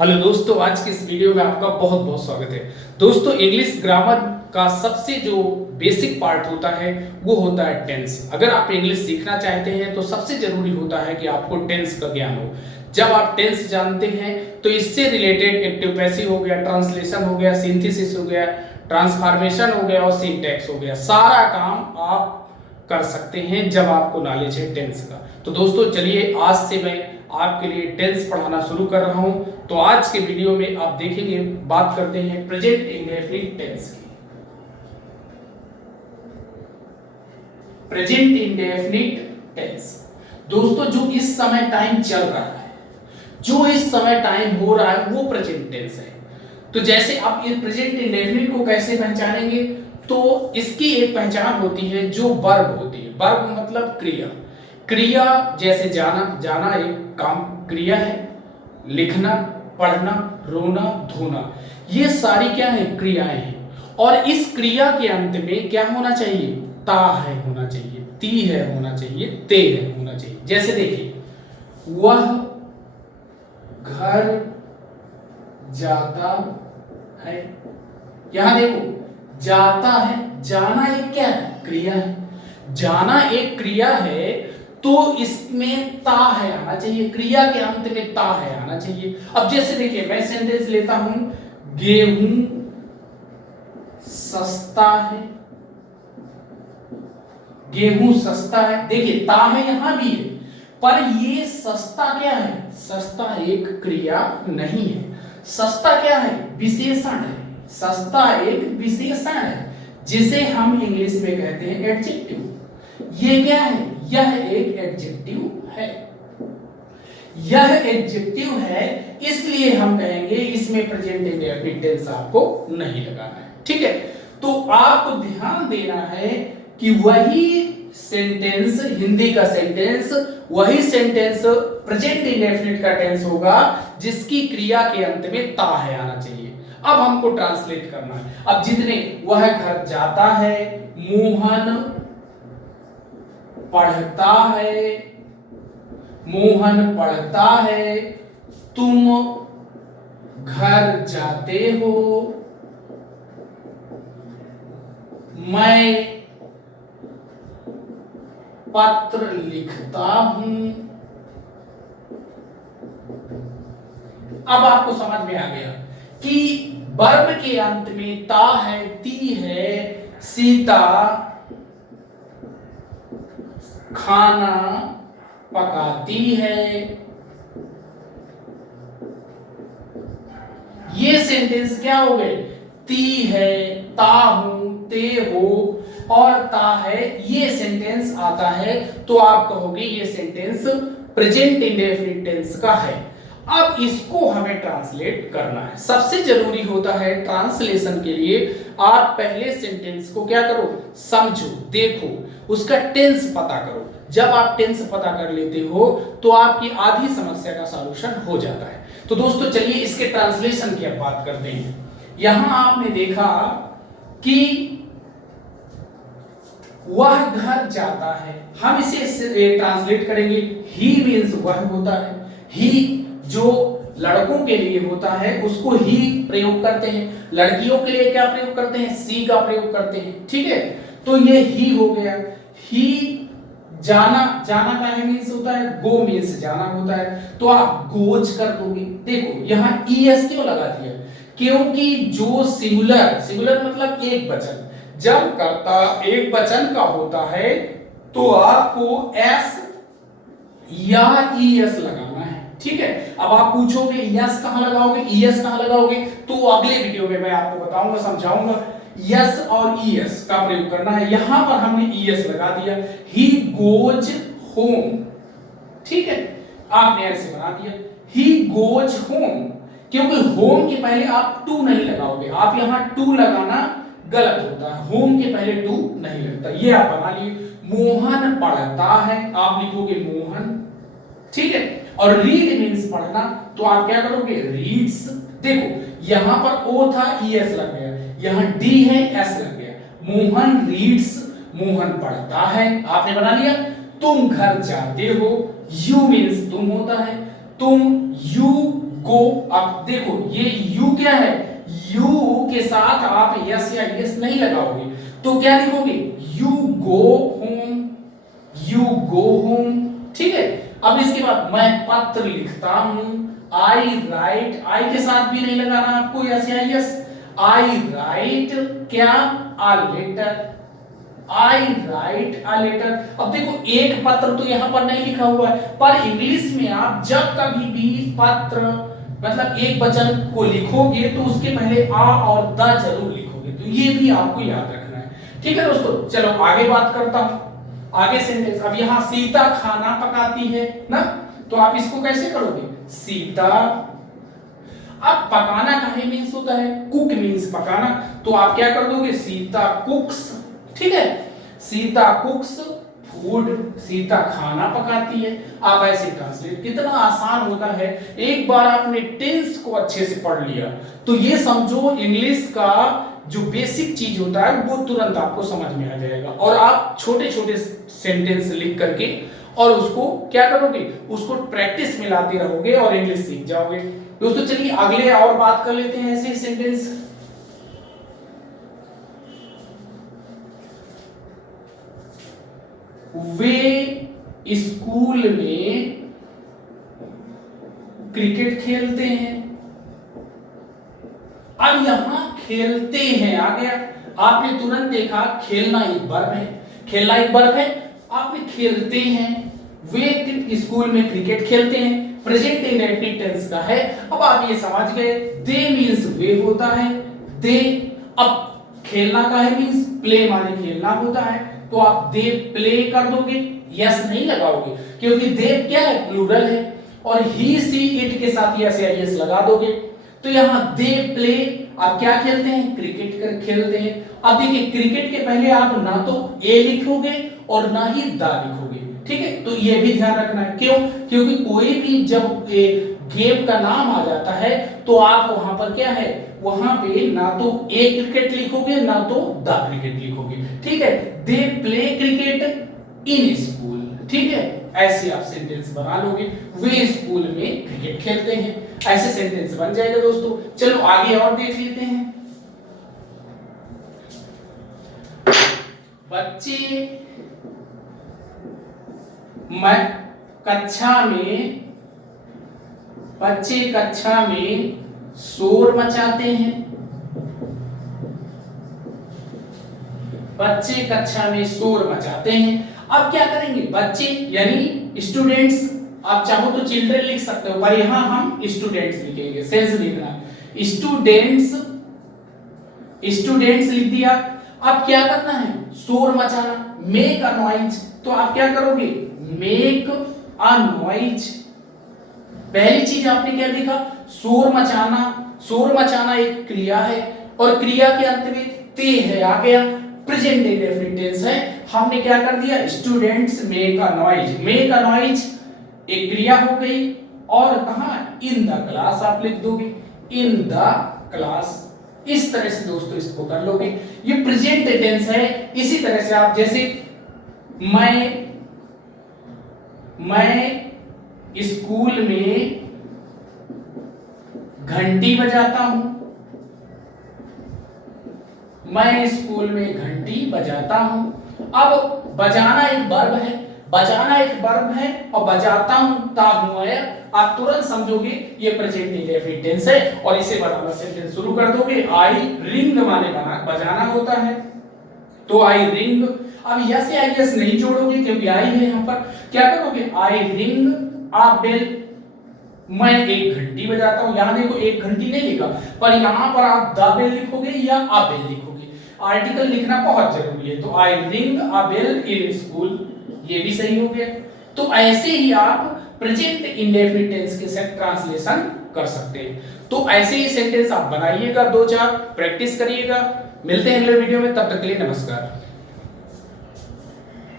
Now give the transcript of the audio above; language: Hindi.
हेलो दोस्तों, आज की इस वीडियो में आपका बहुत बहुत स्वागत है। दोस्तों, इंग्लिश ग्रामर का सबसे जो बेसिक पार्ट होता है वो होता है टेंस। अगर आप इंग्लिश सीखना चाहते हैं तो सबसे जरूरी होता है कि आपको टेंस का ज्ञान हो। जब आप टेंस जानते हैं तो इससे रिलेटेड एक्टिव पैसिव हो गया, ट्रांसलेशन हो गया, सिंथेसिस हो गया, ट्रांसफॉर्मेशन हो गया और सिंटैक्स हो गया, सारा काम आप कर सकते हैं जब आपको नॉलेज है टेंस का। तो दोस्तों चलिए, आज से मैं आपके लिए टेंस पढ़ाना शुरू कर रहा हूं। तो आज के वीडियो में आप देखेंगे, बात करते हैं प्रेजेंट इंडेफिनिट टेंस की। प्रेजेंट इंडेफिनिट टेंस दोस्तों, जो इस समय टाइम चल रहा है, जो इस समय टाइम हो रहा है वो प्रेजेंट टेंस है। तो जैसे आप ये प्रेजेंट इंडेफिनिट को कैसे पहचानेंगे, तो इसकी एक पहचान होती है जो वर्ब होती है। वर्ब मतलब क्रिया। क्रिया जैसे जाना, जाना एक काम क्रिया है, लिखना, पढ़ना, रोना, धोना, ये सारी क्या है, क्रियाएं हैं। और इस क्रिया के अंत में क्या होना चाहिए, ता है होना चाहिए, ती है होना चाहिए, ते है होना चाहिए। जैसे देखिए, वह घर जाता है, यहां देखो जाता है, जाना एक क्या है, क्रिया है। जाना एक क्रिया है तो इसमें ता है आना चाहिए, क्रिया के अंत में ता है आना चाहिए। अब जैसे देखिए, मैं सेंटेंस लेता हूं, गेहूं सस्ता है, गेहूं सस्ता है। देखिए ता है यहां भी है, पर ये सस्ता क्या है, सस्ता एक क्रिया नहीं है। सस्ता क्या है, विशेषण है। सस्ता एक विशेषण है जिसे हम इंग्लिश में कहते हैं एडजेक्टिव। ये क्या है, यह एक एडजेक्टिव है। यह एडजेक्टिव है, इसलिए हम कहेंगे इसमें प्रेजेंट इंडेफिनिट टेंस आपको नहीं लगाना है। ठीक है, तो आपको ध्यान देना है कि वही सेंटेंस, हिंदी का सेंटेंस, वही सेंटेंस प्रेजेंट इंडेफिनिट का टेंस होगा जिसकी क्रिया के अंत में ता है आना चाहिए। अब हमको ट्रांसलेट करना है। अब जितने, वह घर जाता है, मोहन पढ़ता है, मोहन पढ़ता है, तुम घर जाते हो, मैं पत्र लिखता हूं। अब आपको समझ में आ गया कि वर्ब के अंत में ता है, ती है, सीता खाना पकाती है। ये सेंटेंस क्या हो गए, ती है, ता हूं, ते हो और ता है, ये सेंटेंस आता है तो आप कहोगे ये सेंटेंस प्रेजेंट इंडेफिनिट टेंस का है। अब इसको हमें ट्रांसलेट करना है। सबसे जरूरी होता है ट्रांसलेशन के लिए, आप पहले सेंटेंस को क्या करो, समझो, देखो, उसका टेंस पता करो। जब आप टेंस पता कर लेते हो तो आपकी आधी समस्या का सॉल्यूशन हो जाता है। तो दोस्तों चलिए इसके ट्रांसलेशन की अब बात करते हैं। यहां आपने देखा कि वह घर जाता है, हम इसे ट्रांसलेट करेंगे, ही मीन्स वह होता है। ही जो लड़कों के लिए होता है उसको ही प्रयोग करते हैं, लड़कियों के लिए क्या प्रयोग करते हैं, सी का प्रयोग करते हैं। ठीक है, तो ये ही हो गया। ही जाना, जाना का है मीन्स होता है, गो मीन्स जाना होता है, तो आप गोज कर दोगे। देखो यहां ईएस क्यों लगा दिया, क्योंकि जो सिंगुलर, सिंगुलर मतलब एक वचन, जब कर्ता एक वचन का होता है तो आपको एस या ईएस लगाना है। ठीक है, अब आप पूछोगे यस कहां लगाओगे, ईएस कहां लगाओगे, तो अगले वीडियो में मैं आपको बताऊंगा, समझाऊंगा। यस और ईएस का प्रयोग करना है। यहां पर हमने ईएस लगा दिया, ही गोज होम। ठीक है, आपने ऐसे बना दिया, ही गोज होम, क्योंकि होम के पहले आप टू नहीं लगाओगे, आप यहां टू लगाना गलत होता है, होम के पहले टू नहीं लगता, ये आप बना लिए। मोहन पढ़ता है, आप लिखोगे मोहन। ठीक है, और रीड मीन्स पढ़ना, तो आप क्या करोगे, रीड्स। देखो यहां पर ओ था, ईएस लग गया, यहां डी है, एस लग गया। मोहन रीड्स, मोहन पढ़ता है, आपने बना लिया। तुम घर जाते हो, यू मीन्स तुम होता है, तुम यू गो। अब देखो ये यू क्या है, यू के साथ आप यस या यस नहीं लगाओगे, तो क्या लिखोगे, you go home, you go home, ठीक है। अब इसके बाद मैं पत्र लिखता हूं, आई राइट, आई के साथ भी नहीं लगाना आपको यस या यस, आई राइट क्या, a letter, I write a letter. अब देखो एक पत्र तो यहां पर नहीं लिखा हुआ है, पर इंग्लिश में आप जब कभी भी पत्र मतलब एक वचन को लिखोगे तो उसके पहले आ और द जरूर लिखोगे, तो ये भी आपको याद रखना है, ठीक है दोस्तों। चलो आगे बात करता हूं, आगे सेंटेंस। अब यहां सीता खाना पकाती है ना, तो आप इसको कैसे करोगे, सीता। अब पकाना का ही मीन्स होता है, कुक मीन्स पकाना, तो आप क्या कर दोगे, सीता कुक्स, ठीक है, सीता कुक्स फूड, सीता खाना पकाती है। आप ऐसे ट्रांसलेट, कितना आसान होता है, एक बार आपने टेंस को अच्छे से पढ़ लिया तो ये समझो इंग्लिश का जो बेसिक चीज होता है वो तुरंत आपको समझ में आ जाएगा, और आप छोटे छोटे सेंटेंस लिख करके और उसको क्या करोगे, उसको प्रैक्टिस में लाते रहोगे और इंग्लिश सीख जाओगे। दोस्तों चलिए अगले और बात कर लेते हैं ऐसे सेंटेंस। वे स्कूल में क्रिकेट खेलते हैं। अब यहां खेलते हैं आ गया, आपने तुरंत देखा खेलना एक वर्ब है, खेलना एक वर्ब है, आपने खेलते हैं, वे स्कूल में क्रिकेट खेलते हैं, प्रेजेंट इंडेफिनिट टेंस का है। अब आप ये समझ गए, दे मींस वे होता है, दे। अब खेलना का है मींस प्ले माने खेलना होता है, तो आप दे प्ले कर दोगे, यस नहीं लगाओगे क्योंकि दे क्या है, प्लूरल है, और ही सी इट के साथ यस या यस लगा दोगे, तो यहां दे प्ले, आप क्या खेलते हैं, क्रिकेट कर खेलते हैं। अब देखिए क्रिकेट के पहले आप ना तो ए लिखोगे और ना ही दा लिखोगे, ठीक है, तो ये भी ध्यान रखना है। क्यों, क्योंकि कोई भी जब गेम का नाम आ जाता है तो आप वहां पर क्या है, वहां पे ना तो ए क्रिकेट लिखोगे ना तो द क्रिकेट लिखोगे, ठीक है। They play cricket in school, ठीक है, ऐसे आप सेंटेंस बना लोगे, वे स्कूल में क्रिकेट खेलते हैं, ऐसे सेंटेंस बन जाएगा दोस्तों। चलो आगे और देख लेते हैं। बच्चे कक्षा में शोर मचाते हैं, बच्चे कक्षा में शोर मचाते हैं। अब क्या करेंगे, बच्चे यानी स्टूडेंट्स, आप चाहो तो चिल्ड्रन लिख सकते हो, पर यहां हम स्टूडेंट्स लिखेंगे, सेंस लिखना, स्टूडेंट्स लिख दिया। अब क्या करना है, शोर मचाना, मेक अ नॉइज, तो आप क्या करोगे, मेक अ नॉइज। पहली चीज आपने क्या देखा, शोर मचाना, शोर मचाना एक क्रिया है और क्रिया के अंत में ते है आ गया, प्रेजेंट इंडेफिनिट टेंस है, हमने क्या कर दिया, students make a noise, make a noise एक क्रिया हो गई, और कहां, इन द क्लास आप लिख दोगे, इन द क्लास। इस तरह से दोस्तों इसको कर लोगे, ये प्रेजेंट टेंस है। इसी तरह से आप जैसे मैं स्कूल में घंटी बजाता हूं, मैं स्कूल में घंटी बजाता हूं। अब बजाना एक वर्ब है, बजाना एक वर्ब है और बजाता हूं ता हुआ है, आप तुरंत समझोगे ये प्रेजेंट इंडेफिनिट टेंस है और इसे बनाना सेंटेंस शुरू कर दोगे। आई रिंग माने बजाना होता है, तो आई रिंग। अब यस या यस नहीं जोड़ोगे क्योंकि आई है यहां पर, क्या करोगे, आई रिंग अ बेल, मैं एक घंटी बजाता हूं। यहां देखो एक घंटी नहीं लिखा, पर यहां पर आप द बेल लिखोगे या अ बेल लिखोगे, आर्टिकल लिखना बहुत जरूरी है, तो I ring a bell in school, ये भी सही हो गया। तो ऐसे ही आप प्रेजेंट इंडेफिनिट टेंस के सेट ट्रांसलेशन कर सकते हैं। तो ऐसे ही सेंटेंस आप बनाइएगा, 2-4 प्रैक्टिस करिएगा। मिलते हैं अगले वीडियो में, तब तक के लिए नमस्कार।